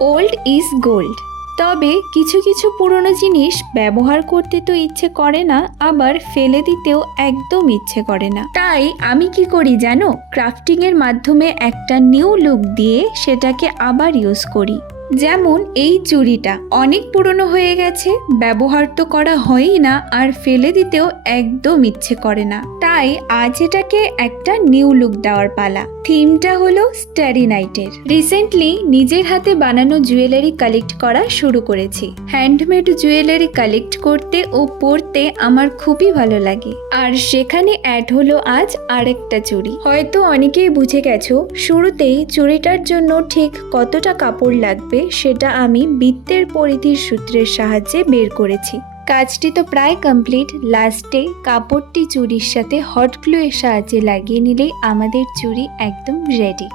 Old is gold. তবে কিছু কিছু পুরনো জিনিস ব্যবহার করতে তো ইচ্ছে করে না, আবার ফেলে দিতেও একদম ইচ্ছে করে না। তাই আমি কি করি জানো, ক্রাফটিংয়ের মাধ্যমে একটা নিউ লুক দিয়ে সেটাকে আবার ইউজ করি। যেমন এই চুড়িটা অনেক পুরনো হয়ে গেছে, ব্যবহার তো করা হয়ই না, আর ফেলে দিতেও একদম ইচ্ছে করে না। তাই আজ এটাকে একটা নিউ লুক দেওয়ার পালা। থিমটা হলো স্টারি নাইটের। রিসেন্টলি নিজের হাতে বানানো জুয়েলারি কালেক্ট করা শুরু করেছি। হ্যান্ডমেড জুয়েলারি কালেক্ট করতে ও পরতে আমার খুবই ভালো লাগে। আর সেখানে অ্যাড হলো আজ আরেকটা চুড়ি। হয়তো অনেকেই বুঝে গেছো, শুরুতেই চুড়িটার জন্য ঠিক কতটা কাপড় লাগবে সেটা আমি বৃত্তের পরিধির সূত্রের সাহায্যে বের করেছি। কাজটি তো প্রায় কমপ্লিট। লাস্টে কাপড়টি চুড়ির সাথে হট গ্লু এর সাহায্যে লাগিয়ে নিলেই আমাদের চুড়ি একদম রেডি।